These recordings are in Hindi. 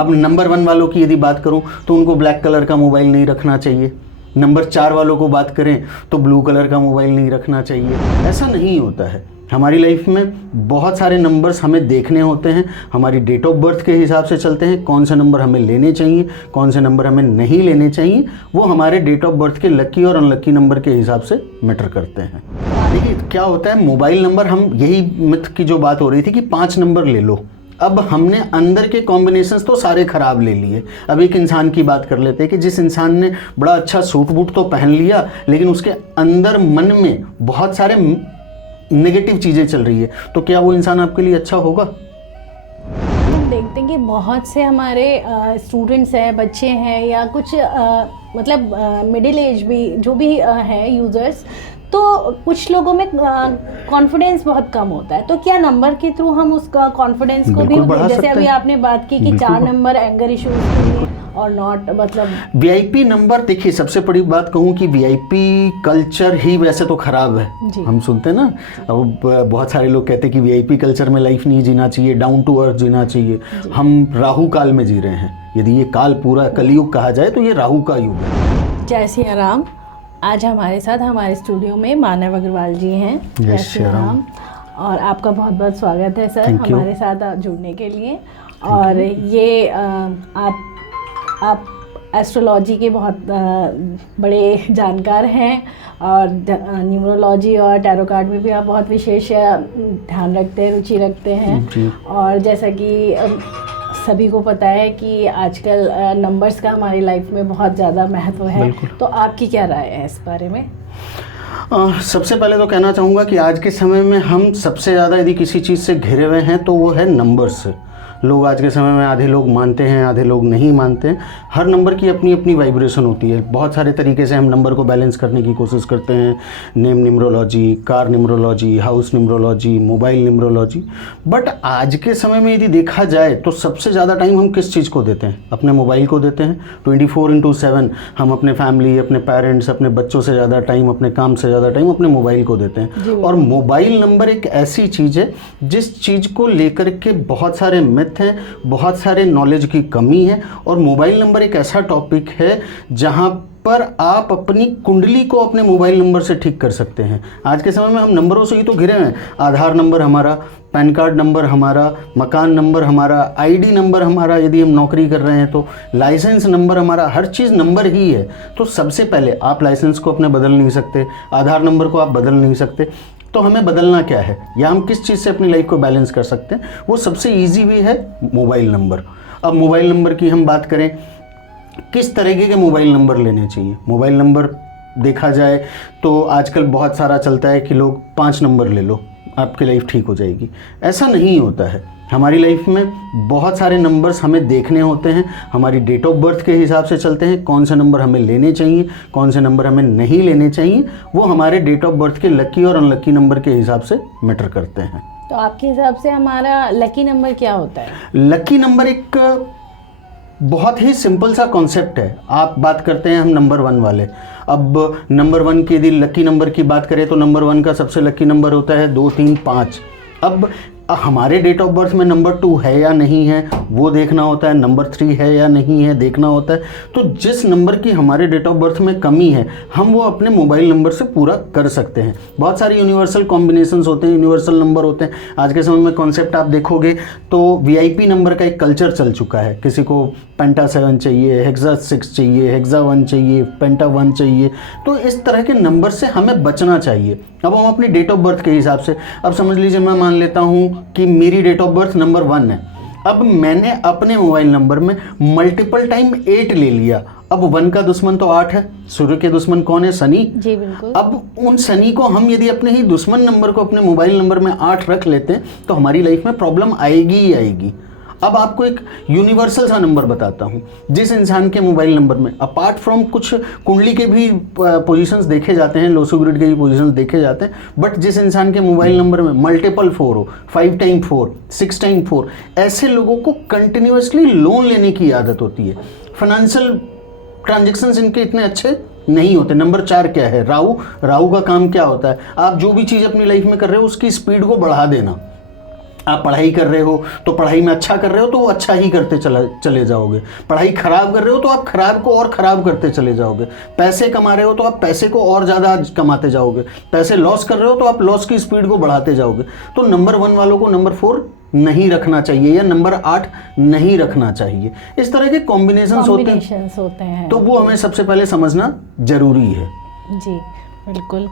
अब नंबर 1 वालों की यदि बात करूं तो उनको ब्लैक कलर का मोबाइल नहीं रखना चाहिए। नंबर 4 वालों को बात करें तो ब्लू कलर का मोबाइल नहीं रखना चाहिए। ऐसा नहीं होता है। हमारी लाइफ में बहुत सारे नंबर्स हमें देखने होते हैं, हमारी डेट ऑफ बर्थ के हिसाब से चलते हैं। कौन से नंबर हमें लेने चाहिए, कौन से नंबर हमें नहीं लेने चाहिए, वो हमारे डेट ऑफ बर्थ के लकी और अनलकी नंबर के हिसाब से मैटर करते हैं। देखिए क्या होता है, मोबाइल नंबर, हम यही मिथ की जो बात हो रही थी कि 5 नंबर ले लो, अब हमने अंदर के कॉम्बिनेशंस तो सारे खराब ले लिए। अब एक इंसान की बात कर लेते हैं कि जिस इंसान ने बड़ा अच्छा सूट बूट तो पहन लिया, लेकिन उसके अंदर मन में बहुत सारे नेगेटिव चीज़ें चल रही है, तो क्या वो इंसान आपके लिए अच्छा होगा? हम देखते हैं कि बहुत से हमारे स्टूडेंट्स हैं, बच्चे हैं, या कुछ मतलब मिडिल एज भी जो भी हैं यूज़र्स, तो कुछ लोगों में कॉन्फिडेंस बहुत कम होता है। तो क्या नंबर के थ्रू हम उसका कॉन्फिडेंस को भी, जैसे अभी आपने बात की कि 4 नंबर एंगर इश्यूज के लिए और नॉट, मतलब वीआईपी नंबर, देखिए सबसे बड़ी बात कहूँ कि वीआईपी कल्चर ही वैसे तो खराब है। हम सुनते हैं ना, अब बहुत सारे लोग कहते हैं कि वीआईपी कल्चर में लाइफ नहीं जीना चाहिए, डाउन टू अर्थ जीना चाहिए। हम राहु काल में जी रहे हैं। यदि ये काल पूरा कलयुग कहा जाए तो ये राहु का युग है। जय सिया राम। आज हमारे साथ हमारे स्टूडियो में मानव अग्रवाल जी हैं। जय सिया राम। और आपका बहुत बहुत स्वागत है सर हमारे साथ जुड़ने के लिए। और ये आप एस्ट्रोलॉजी के बहुत बड़े जानकार हैं, और न्यूमरोलॉजी और टैरो कार्ड में भी आप बहुत विशेष ध्यान रखते हैं, रुचि रखते हैं। और जैसा कि सभी को पता है कि आजकल नंबर्स का हमारी लाइफ में बहुत ज़्यादा महत्व है, तो आपकी क्या राय है इस बारे में? सबसे पहले तो कहना चाहूँगा कि आज के समय में हम सबसे ज़्यादा यदि किसी चीज़ से घिरे हुए हैं तो वो है नंबर्स से। लोग आज के समय में आधे लोग मानते हैं, आधे लोग नहीं मानते हैं। हर नंबर की अपनी अपनी वाइब्रेशन होती है। बहुत सारे तरीके से हम नंबर को बैलेंस करने की कोशिश करते हैं। Name numerology, car numerology, house numerology, mobile numerology. But आज के समय में यदि देखा जाए तो सबसे ज़्यादा टाइम हम किस चीज़ को देते हैं? अपने मोबाइल को देते हैं। 24/7 हम अपने फैमिली, अपने पेरेंट्स, अपने बच्चों से ज़्यादा टाइम, अपने काम से ज़्यादा टाइम अपने मोबाइल को देते हैं। और मोबाइल नंबर एक ऐसी चीज़ है जिस चीज़ को लेकर के बहुत सारे मिथ हैं, बहुत सारे नॉलेज की कमी है। और मोबाइल नंबर एक ऐसा टॉपिक है जहां पर आप अपनी कुंडली को अपने मोबाइल नंबर से ठीक कर सकते हैं। आज के समय में हम नंबरों से ही तो घिरे हैं। आधार नंबर हमारा, पैन कार्ड नंबर हमारा, मकान नंबर हमारा, आईडी नंबर हमारा यदि हम नौकरी कर रहे हैं तो, लाइसेंस नंबर हमारा, हर चीज़ नंबर ही है। तो सबसे पहले आप लाइसेंस को अपने बदल नहीं सकते, आधार नंबर को आप बदल नहीं सकते, तो हमें बदलना क्या है या हम किस चीज़ से अपनी लाइफ को बैलेंस कर सकते हैं? वो सबसे ईजी वे है मोबाइल नंबर। अब मोबाइल नंबर की हम बात करें, किस तरीके के मोबाइल नंबर लेने चाहिए? मोबाइल नंबर देखा जाए तो आजकल बहुत सारा चलता है कि लोग 5 नंबर ले लो, आपकी लाइफ ठीक हो जाएगी। ऐसा नहीं होता है। हमारी लाइफ में बहुत सारे नंबर्स हमें देखने होते हैं, हमारी डेट ऑफ बर्थ के हिसाब से चलते हैं। कौन से नंबर हमें लेने चाहिए, कौन से नंबर हमें नहीं लेने चाहिए, वो हमारे डेट ऑफ बर्थ के लकी और अनलकी नंबर के हिसाब से मैटर करते हैं। तो आपके हिसाब से हमारा लकी नंबर क्या होता है? लकी नंबर एक बहुत ही सिंपल सा कॉन्सेप्ट है। आप बात करते हैं हम नंबर 1 वाले। अब नंबर 1 की यदि लकी नंबर की बात करें तो नंबर 1 का सबसे लकी नंबर होता है 2, 3, 5। अब हमारे डेट ऑफ बर्थ में नंबर 2 है या नहीं है वो देखना होता है, नंबर 3 है या नहीं है देखना होता है। तो जिस नंबर की हमारे डेट ऑफ बर्थ में कमी है हम वो अपने मोबाइल नंबर से पूरा कर सकते हैं। बहुत सारे यूनिवर्सल कॉम्बिनेशंस होते हैं, यूनिवर्सल नंबर होते हैं। आज के समय में कॉन्सेप्ट आप देखोगे तो वीआईपी नंबर का एक कल्चर चल चुका है। किसी को पेंटा 7 चाहिए, हेक्सा 6 चाहिए, हेक्सा 1 चाहिए, पेंटा 1 चाहिए। तो इस तरह के नंबर से हमें बचना चाहिए। अब हम अपनी डेट ऑफ बर्थ के हिसाब से, अब समझ लीजिए मैं मान लेता हूँ कि मेरी डेट ऑफ बर्थ नंबर 1 है। अब मैंने अपने मोबाइल नंबर में मल्टीपल टाइम 8 ले लिया। अब 1 का दुश्मन तो 8 है। सूर्य के दुश्मन कौन है? शनि। जी बिल्कुल। अब उन शनि को हम यदि अपने ही दुश्मन नंबर को अपने मोबाइल नंबर में 8 रख लेते हैं तो हमारी लाइफ में प्रॉब्लम आएगी ही आएगी। अब आपको एक यूनिवर्सल सा नंबर बताता हूँ। जिस इंसान के मोबाइल नंबर में अपार्ट फ्रॉम कुछ कुंडली के भी पोजीशंस देखे जाते हैं, लोसो ग्रिड के भी पोजीशंस देखे जाते हैं, बट जिस इंसान के मोबाइल नंबर में मल्टीपल 4 हो, 5 टाइम 4, 6 टाइम 4, ऐसे लोगों को कंटिन्यूसली लोन लेने की आदत होती है। फाइनेंशियल ट्रांजेक्शन्स इनके इतने अच्छे नहीं होते। नंबर 4 क्या है? राहु। राहु का काम क्या होता है? आप जो भी चीज़ अपनी लाइफ में कर रहे हो उसकी स्पीड को बढ़ा देना। आप पढ़ाई कर रहे हो तो पढ़ाई में अच्छा कर रहे हो तो वो अच्छा ही करते चले जाओगे, पढ़ाई खराब कर रहे हो तो आप खराब को और ख़राब करते चले जाओगे, पैसे कमा रहे हो तो आप पैसे को और ज़्यादा कमाते जाओगे, पैसे लॉस कर रहे हो तो आप लॉस की स्पीड को बढ़ाते जाओगे। तो नंबर 1 वालों को नंबर 4 नहीं रखना चाहिए या नंबर 8 नहीं रखना चाहिए। इस तरह के कॉम्बिनेशंस होते हैं, तो वो हमें सबसे पहले समझना जरूरी है। जी बिल्कुल।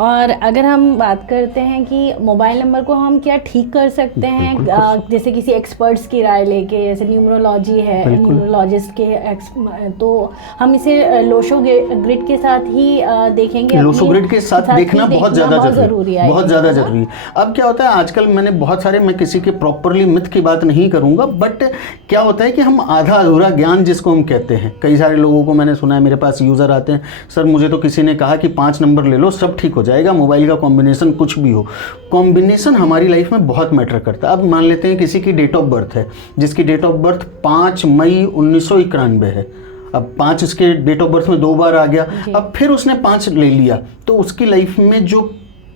और अगर हम बात करते हैं कि मोबाइल नंबर को हम क्या ठीक कर सकते हैं, जैसे किसी एक्सपर्ट्स की राय लेके, जैसे न्यूमरोलॉजी है, न्यूमरोलॉजिस्ट के तो हम इसे लोशो ग्रिड के साथ ही देखेंगे। लोशो ग्रिड के साथ देखना बहुत ज़्यादा जरूरी है, बहुत ज़्यादा जरूरी है। अब क्या होता है आजकल, मैंने बहुत सारे, मैं किसी के प्रॉपरली मिथ की बात नहीं करूँगा, बट क्या होता है कि हम आधा अधूरा ज्ञान जिसको हम कहते हैं, कई सारे लोगों को मैंने सुना है, मेरे पास यूज़र आते हैं, सर मुझे तो किसी ने कहा कि 5 नंबर ले लो सब ठीक हो जाएगा, मोबाइल का कॉम्बिनेशन कुछ भी हो। कॉम्बिनेशन हमारी लाइफ में बहुत मैटर करता है। अब मान लेते हैं किसी की डेट ऑफ बर्थ है, जिसकी डेट ऑफ बर्थ 5 मई 1991 है। अब 5 इसके डेट ऑफ बर्थ में 2 बार आ गया, अब फिर उसने 5 ले लिया तो उसकी लाइफ में जो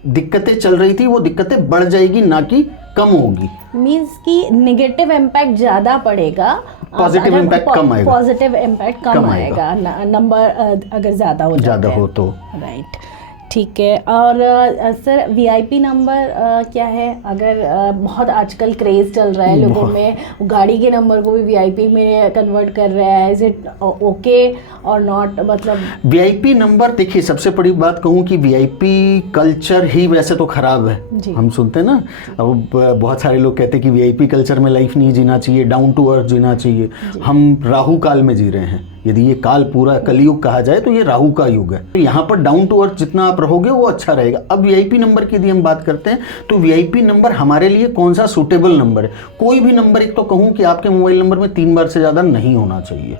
दिक्कतें चल रही थी वो दिक्कतें बढ़ जाएगी, ना कि कम होगी। मीन्स कि नेगेटिव इम्पैक्ट ज़्यादा पड़ेगा, पॉजिटिव इम्पैक्ट कम आएगा। पॉजिटिव इम्पैक्ट कम आएगा नंबर अगर ज़्यादा हो तो। राइट, ठीक है। और सर वीआईपी नंबर क्या है? अगर बहुत आजकल क्रेज़ चल रहा है लोगों में, गाड़ी के नंबर को भी वीआईपी में कन्वर्ट कर रहा है, इज इट ओके और नॉट? मतलब वीआईपी नंबर, देखिए सबसे बड़ी बात कहूँ कि वीआईपी कल्चर ही वैसे तो ख़राब है। हम सुनते हैं ना, अब बहुत सारे लोग कहते हैं कि वीआईपी कल्चर में लाइफ नहीं जीना चाहिए, डाउन टू अर्थ जीना चाहिए। हम राहु काल में जी रहे हैं, यदि ये काल पूरा कलयुग कहा जाए तो ये राहु का युग है। तो यहाँ पर डाउन टू अर्थ जितना आप रहोगे वो अच्छा रहेगा। अब वीआईपी नंबर की यदि हम बात करते हैं तो वीआईपी नंबर हमारे लिए कौन सा सूटेबल नंबर है? कोई भी नंबर, एक तो कहूँ कि आपके मोबाइल नंबर में 3 बार से ज़्यादा नहीं होना चाहिए,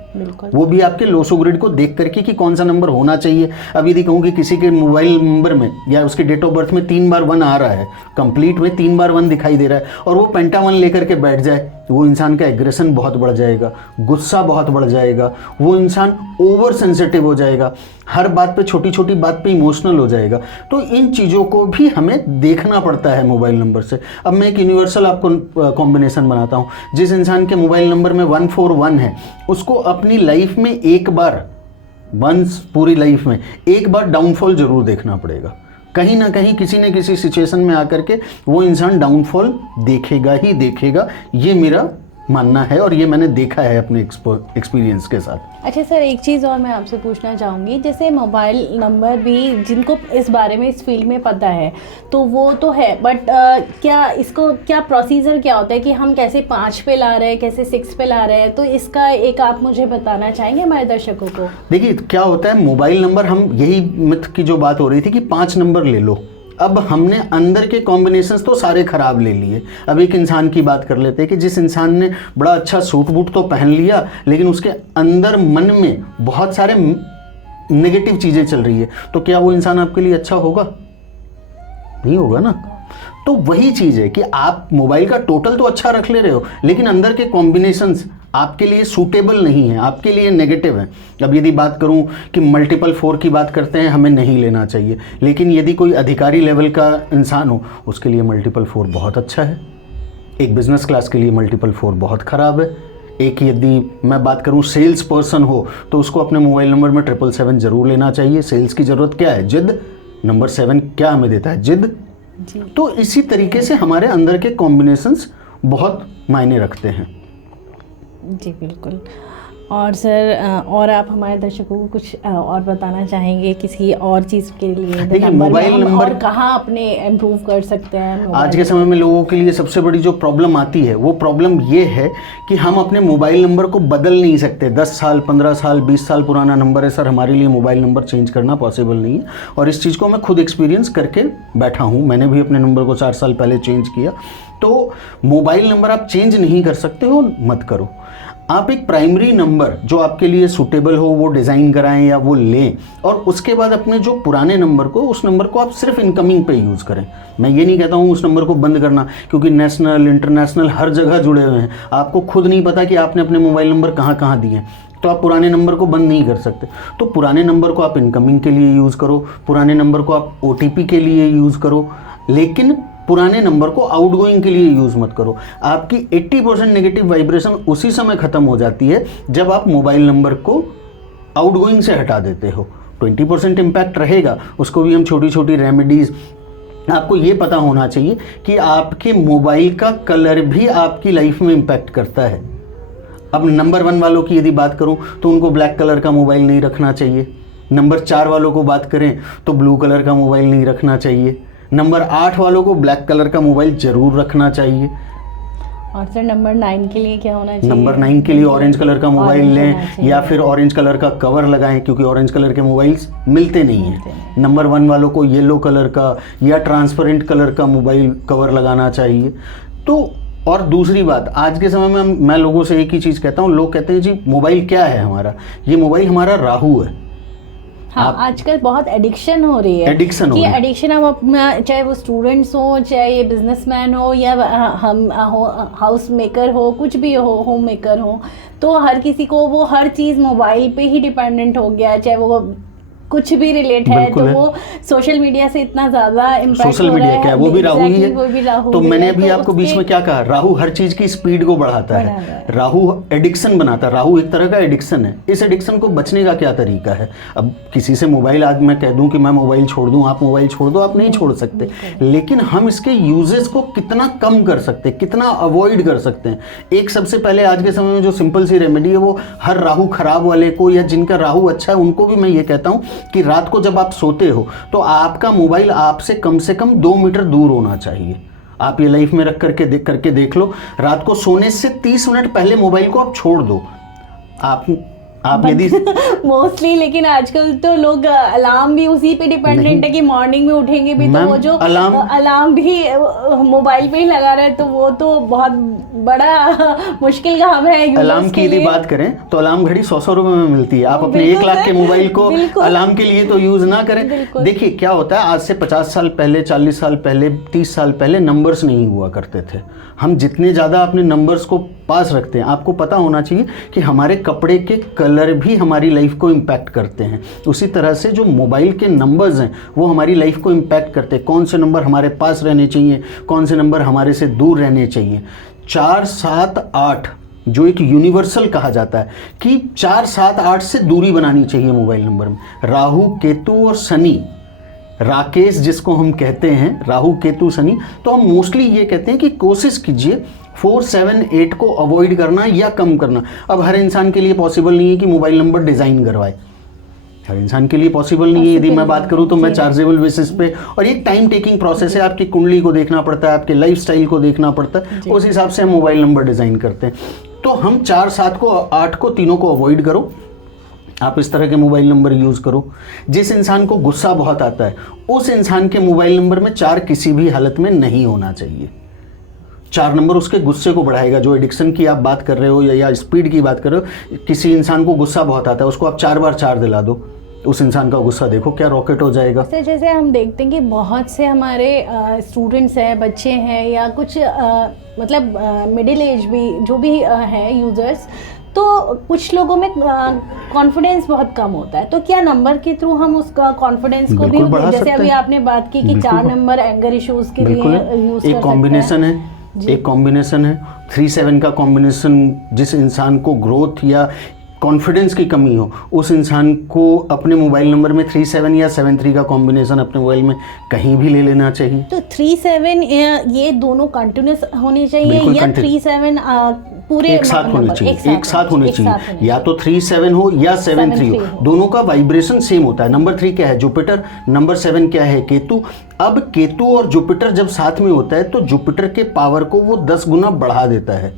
वो भी आपके लोशो ग्रिड को देख करके कि कौन सा नंबर होना चाहिए। अब यदि कहूँ कि किसी के मोबाइल नंबर में या उसके डेट ऑफ बर्थ में 3 बार 1 आ रहा है, कंप्लीट में 3 बार 1 दिखाई दे रहा है, और वो पेंटा 1 लेकर के बैठ जाए, वो इंसान का एग्रेशन बहुत बढ़ जाएगा, गुस्सा बहुत बढ़ जाएगा, वो इंसान ओवर सेंसिटिव हो जाएगा, हर बात पे, छोटी छोटी बात पे इमोशनल हो जाएगा। तो इन चीज़ों को भी हमें देखना पड़ता है मोबाइल नंबर से। अब मैं एक यूनिवर्सल आपको कॉम्बिनेशन बनाता हूँ। जिस इंसान के मोबाइल नंबर में 141 है, उसको अपनी लाइफ में एक बार, वंस पूरी लाइफ में एक बार डाउनफॉल जरूर देखना पड़ेगा। कहीं ना कहीं किसी न किसी सिचुएशन में आकर के वो इंसान डाउनफॉल देखेगा ही देखेगा, ये मेरा मानना है और ये मैंने देखा है अपने एक्सपीरियंस के साथ। अच्छा सर, एक चीज़ और मैं आपसे पूछना चाहूँगी, जैसे मोबाइल नंबर भी जिनको इस बारे में, इस फील्ड में पता है तो वो तो है, बट क्या इसको, क्या प्रोसीजर क्या होता है कि हम कैसे 5 पे ला रहे हैं, कैसे 6 पे ला रहे हैं, तो इसका एक आप मुझे बताना चाहेंगे हमारे दर्शकों को? देखिए क्या होता है, मोबाइल नंबर, हम यही मिथ की जो बात हो रही थी कि 5 नंबर ले लो, अब हमने अंदर के कॉम्बिनेशंस तो सारे खराब ले लिए। अब एक इंसान की बात कर लेते हैं कि जिस इंसान ने बड़ा अच्छा सूट बूट तो पहन लिया, लेकिन उसके अंदर मन में बहुत सारे नेगेटिव चीज़ें चल रही है, तो क्या वो इंसान आपके लिए अच्छा होगा? नहीं होगा ना। तो वही चीज़ है कि आप मोबाइल का टोटल तो अच्छा रख ले रहे हो, लेकिन अंदर के कॉम्बिनेशंस आपके लिए सूटेबल नहीं है, आपके लिए नेगेटिव है। अब यदि बात करूं कि मल्टीपल 4 की बात करते हैं, हमें नहीं लेना चाहिए, लेकिन यदि कोई अधिकारी लेवल का इंसान हो उसके लिए मल्टीपल 4 बहुत अच्छा है। एक बिजनेस क्लास के लिए मल्टीपल 4 बहुत ख़राब है। एक यदि मैं बात करूं सेल्स पर्सन हो तो उसको अपने मोबाइल नंबर में 777 ज़रूर लेना चाहिए। सेल्स की ज़रूरत क्या है? जिद। नंबर 7 क्या हमें देता है? जिद। तो इसी तरीके से हमारे अंदर के कॉम्बिनेशंस बहुत मायने रखते हैं। जी बिल्कुल। और सर, और आप हमारे दर्शकों को कुछ और बताना चाहेंगे किसी और चीज़ के लिए? देखिए मोबाइल नंबर कहाँ अपने इम्प्रूव कर सकते हैं? आज के समय में लोगों के लिए सबसे बड़ी जो प्रॉब्लम आती है वो प्रॉब्लम ये है कि हम अपने मोबाइल नंबर को बदल नहीं सकते। 10 साल, 15 साल, 20 साल पुराना नंबर है सर, हमारे लिए मोबाइल नंबर चेंज करना पॉसिबल नहीं है। और इस चीज़ को मैं खुद एक्सपीरियंस करके बैठा हूँ। मैंने भी अपने नंबर को 4 साल पहले चेंज किया। तो मोबाइल नंबर आप चेंज नहीं कर सकते हो, मत करो। आप एक प्राइमरी नंबर जो आपके लिए सूटेबल हो वो डिज़ाइन कराएं या वो लें, और उसके बाद अपने जो पुराने नंबर को, उस नंबर को आप सिर्फ इनकमिंग पे यूज़ करें। मैं ये नहीं कहता हूँ उस नंबर को बंद करना, क्योंकि नेशनल, इंटरनेशनल हर जगह जुड़े हुए हैं। आपको खुद नहीं पता कि आपने अपने मोबाइल नंबर कहाँ कहाँ दिए, तो आप पुराने नंबर को बंद नहीं कर सकते। तो पुराने नंबर को आप इनकमिंग के लिए यूज़ करो, पुराने नंबर को आप OTP के लिए यूज़ करो, लेकिन पुराने नंबर को आउटगोइंग के लिए यूज़ मत करो। आपकी 80% नेगेटिव वाइब्रेशन उसी समय ख़त्म हो जाती है जब आप मोबाइल नंबर को आउटगोइंग से हटा देते हो। 20% इम्पैक्ट रहेगा, उसको भी हम छोटी छोटी रेमेडीज़, आपको ये पता होना चाहिए कि आपके मोबाइल का कलर भी आपकी लाइफ में इम्पैक्ट करता है। अब नंबर 1 वालों की यदि बात करूं तो उनको ब्लैक कलर का मोबाइल नहीं रखना चाहिए। नंबर 4 वालों को बात करें तो ब्लू कलर का मोबाइल नहीं रखना चाहिए। नंबर 8 वालों को ब्लैक कलर का मोबाइल ज़रूर रखना चाहिए। और सर नंबर 9 के लिए क्या होना चाहिए? नंबर 9 के लिए ऑरेंज कलर का मोबाइल लें या फिर ऑरेंज कलर का कवर लगाएं, क्योंकि ऑरेंज कलर के मोबाइल्स मिलते नहीं हैं। नंबर 1 वालों को येलो कलर का या ट्रांसपेरेंट कलर का मोबाइल कवर लगाना चाहिए। तो और दूसरी बात, आज के समय में मैं लोगों से एक ही चीज़ कहता हूँ, लोग कहते हैं जी मोबाइल क्या है हमारा, ये मोबाइल हमारा राहु है। हाँ, आजकल बहुत एडिक्शन हो रही है। एडिक्शन कि एडिक्शन हम अपना, चाहे वो स्टूडेंट्स हो, चाहे ये बिजनेसमैन हो, या हम हाउस मेकर हो, कुछ भी हो, होम मेकर हो, तो हर किसी को वो हर चीज़ मोबाइल पे ही डिपेंडेंट हो गया है। चाहे वो कुछ भी रिलेट है तो वो सोशल मीडिया से इतना ज़्यादा इम्पैक्ट हो सोशल मीडिया क्या है, वो भी राहु ही है। वो भी राहु तो मैंने अभी तो आपको बीच में क्या कहा, राहु हर चीज़ की स्पीड को बढ़ाता है, राहु एडिक्शन बनाता है। राहु एक तरह का एडिक्शन है। इस एडिक्शन को बचने का क्या तरीका है? अब किसी से मोबाइल, आज मैं कह दूं कि मैं मोबाइल छोड़ दूं, आप मोबाइल छोड़ दो, आप नहीं छोड़ सकते, लेकिन हम इसके यूजेस को कितना कम कर सकते हैं, कितना अवॉइड कर सकते हैं। एक सबसे पहले आज के समय में जो सिंपल सी रेमेडी है, वो हर राहु खराब वाले को या जिनका राहु अच्छा है उनको भी मैं ये कहता हूँ कि रात को जब आप सोते हो तो आपका मोबाइल आपसे कम 2 मीटर दूर होना चाहिए। आप ये लाइफ में रख करके देख लो, रात को सोने से 30 मिनट पहले मोबाइल को आप छोड़ दो। आप यदि मोस्टली, लेकिन आजकल तो लोग अलार्म भी उसी पे डिपेंडेंट है कि मॉर्निंग में उठेंगे भी तो वो जो अलार्म भी मोबाइल पे ही लगा रहे, तो वो तो बहुत बड़ा मुश्किल काम है। अलार्म की यदि बात करें तो अलार्म घड़ी 100 रुपए में मिलती है। आप अपने 1 लाख के मोबाइल को अलार्म के लिए तो यूज ना करें। देखिए क्या होता है, आज से 50 साल पहले, 40 साल पहले, 30 साल पहले नंबर्स नहीं हुआ करते थे। हम जितने ज़्यादा अपने नंबर्स को पास रखते हैं, आपको पता होना चाहिए कि हमारे कपड़े के कलर भी हमारी लाइफ को इम्पैक्ट करते हैं। उसी तरह से जो मोबाइल के नंबर्स हैं वो हमारी लाइफ को इम्पैक्ट करते हैं। कौन से नंबर हमारे पास रहने चाहिए, कौन से नंबर हमारे से दूर रहने चाहिए। 4, 7, 8 जो एक यूनिवर्सल कहा जाता है कि 4, 7, 8 से दूरी बनानी चाहिए मोबाइल नंबर में। राहु, केतु और शनि, राकेश जिसको हम कहते हैं, राहु, केतु, शनि, तो हम मोस्टली ये कहते हैं कि कोशिश कीजिए 4, 7, 8 को अवॉइड करना या कम करना। अब हर इंसान के लिए पॉसिबल नहीं है कि मोबाइल नंबर डिज़ाइन करवाए, हर इंसान के लिए पॉसिबल नहीं है। यदि मैं बात करूं तो मैं चार्जेबल बेसिस पे, और ये टाइम टेकिंग प्रोसेस है, आपकी कुंडली को देखना पड़ता है, आपके लाइफस्टाइल को देखना पड़ता है, उस हिसाब से हम मोबाइल नंबर डिज़ाइन करते हैं। तो हम 4, 7 को, 8 को, तीनों को अवॉइड करो। आप इस तरह के मोबाइल नंबर यूज़ करो। जिस इंसान को गुस्सा बहुत आता है उस इंसान के मोबाइल नंबर में 4 किसी भी हालत में नहीं होना चाहिए। 4 नंबर उसके गुस्से को बढ़ाएगा। जो एडिक्शन की आप बात कर रहे हो या स्पीड की बात कर रहे हो, किसी इंसान को गुस्सा बहुत आता है, उसको आप 4 बार 4 दिला दो, उस इंसान का गुस्सा देखो क्या रॉकेट हो जाएगा। जैसे हम देखते हैं कि बहुत से हमारे स्टूडेंट्स हैं, बच्चे हैं, या कुछ मतलब मिडिल एज भी जो भी है यूजर्स, तो कुछ लोगों में कॉन्फिडेंस बहुत कम होता है। तो क्या नंबर के थ्रू हम उसका कॉन्फिडेंस को भी, जैसे अभी आपने बात की कि 4 नंबर एंगर इश्यूज के लिए यूज कर एक कॉम्बिनेशन है, एक कॉम्बिनेशन है 3-7 का कॉम्बिनेशन। जिस इंसान को ग्रोथ या कॉन्फिडेंस की कमी हो, उस इंसान को अपने मोबाइल नंबर में 37 या 73 का कॉम्बिनेशन अपने मोबाइल में कहीं भी ले लेना चाहिए। तो 37 ये दोनों कंटिन्यूस होने चाहिए या 37 पूरे एक साथ होने चाहिए, एक साथ होने चाहिए। या तो 37 हो या 73 हो, दोनों का वाइब्रेशन सेम होता है। नंबर 3 क्या है? जुपिटर। नंबर 7 क्या है? केतु। अब केतु और जुपिटर जब साथ में होता है तो जुपिटर के पावर को वो 10 गुना बढ़ा देता है।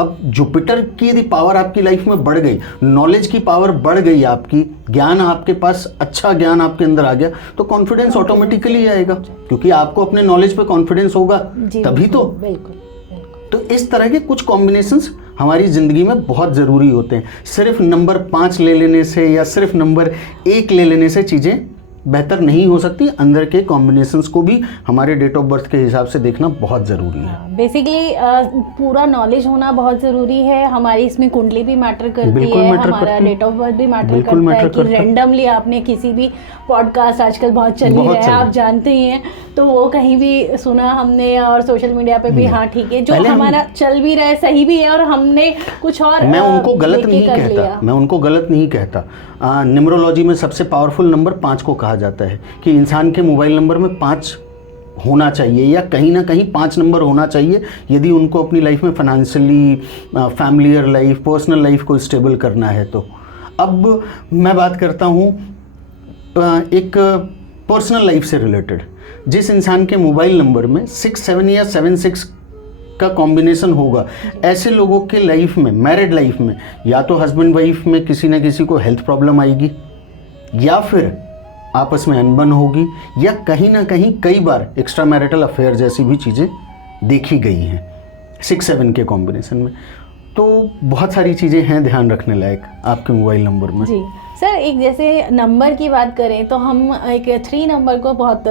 अब जुपिटर की यदि पावर आपकी लाइफ में बढ़ गई, नॉलेज की पावर बढ़ गई, आपकी ज्ञान, आपके पास अच्छा ज्ञान आपके अंदर आ गया, तो कॉन्फिडेंस ऑटोमेटिकली आएगा, क्योंकि आपको अपने नॉलेज पे कॉन्फिडेंस होगा तभी तो। तो इस तरह के कुछ कॉम्बिनेशंस हमारी ज़िंदगी में बहुत ज़रूरी होते हैं। सिर्फ नंबर 5 ले लेने से या सिर्फ नंबर 1 ले लेने से चीज़ें बेहतर नहीं हो सकती। अंदर के कॉम्बिनेशंस को भी हमारे डेट ऑफ बर्थ के हिसाब से देखना बहुत ज़रूरी है। बेसिकली पूरा नॉलेज होना बहुत ज़रूरी है। हमारी इसमें कुंडली भी मैटर करती है, हमारा डेट ऑफ बर्थ भी मैटर करता है कि रैंडमली आपने किसी भी पॉडकास्ट आजकल बहुत चल ही रहा है, आप जानते ही हैं, तो वो कहीं भी सुना हमने और सोशल मीडिया पे भी, हाँ ठीक है, जो हमारा चल भी रहा है सही भी है और हमने कुछ और मैं उनको गलत नहीं कहता, न्यूमरोलॉजी में सबसे पावरफुल नंबर 5 को कहा जाता है कि इंसान के मोबाइल नंबर में 5 होना चाहिए या कहीं ना कहीं 5 नंबर होना चाहिए यदि उनको अपनी लाइफ में financially, familiar life, personal life को स्टेबल करना है। तो अब मैं बात करता हूँ एक पर्सनल लाइफ से रिलेटेड। जिस इंसान के मोबाइल नंबर में 67 या 76 का कॉम्बिनेशन होगा, ऐसे लोगों के लाइफ में, मैरिड लाइफ में, या तो हस्बैंड वाइफ में किसी ना किसी को हेल्थ प्रॉब्लम आएगी, या फिर आपस में अनबन होगी, या कहीं ना कहीं कई बार एक्स्ट्रा मैरिटल अफेयर जैसी भी चीज़ें देखी गई हैं 6-7 के कॉम्बिनेशन में। तो बहुत सारी चीज़ें हैं ध्यान रखने लायक आपके मोबाइल नंबर में। जी सर, एक जैसे नंबर की बात करें तो हम एक 3 नंबर को बहुत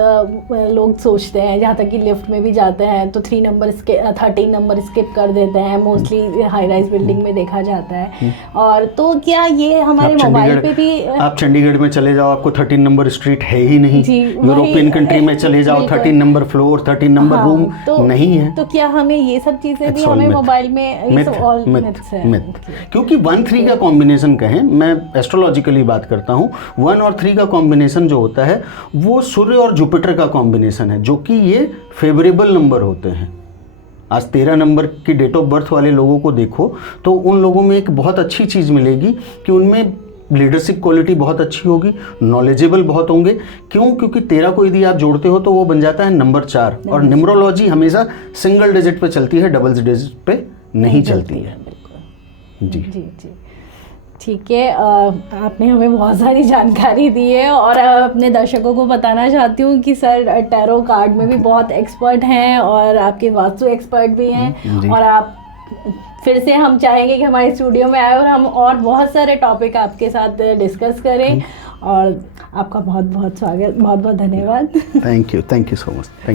लोग सोचते हैं, जहाँ तक कि लिफ्ट में भी जाते हैं तो 13 नंबर स्किप कर देते हैं, मोस्टली हाई राइज बिल्डिंग में देखा जाता है। और तो क्या ये हमारे मोबाइल पे भी, आप चंडीगढ़ में चले जाओ, आपको 13 नंबर स्ट्रीट है ही नहीं। यूरोपियन कंट्री में चले जाओ, 13 नंबर फ्लोर, 13 नंबर रूम नहीं है। तो क्या हमें ये सब चीज़ें भी हमें मोबाइल में क्योंकि 1-3 का कॉम्बिनेशन कहें, मैं एस्ट्रोलॉजिकली बात करता हूं, 1 और 3 का कॉम्बिनेशन जो होता है वो सूर्य और जुपिटर का कॉम्बिनेशन है, जो कि ये फेवरेबल नंबर होते हैं। आज 13 नंबर की डेट ऑफ बर्थ वाले लोगों को देखो तो उन लोगों में एक बहुत अच्छी चीज़ मिलेगी कि उनमें लीडरशिप क्वालिटी बहुत अच्छी होगी, नॉलेजेबल बहुत होंगे। क्यों? क्योंकि 13 को यदि आप जोड़ते हो तो वो बन जाता है नंबर 4, और न्यूमरोलॉजी हमेशा सिंगल डिजिट पे चलती है, डबल डिजिट पे नहीं चलती है। जी जी जी, ठीक है। आपने हमें बहुत सारी जानकारी दी है और अपने दर्शकों को बताना चाहती हूँ कि सर टैरो कार्ड में भी बहुत एक्सपर्ट हैं और आपके वास्तु एक्सपर्ट भी हैं, और आप फिर से हम चाहेंगे कि हमारे स्टूडियो में आए और हम और बहुत सारे टॉपिक आपके साथ डिस्कस करें। और आपका बहुत बहुत स्वागत, बहुत बहुत धन्यवाद। Thank you so much. Thank you.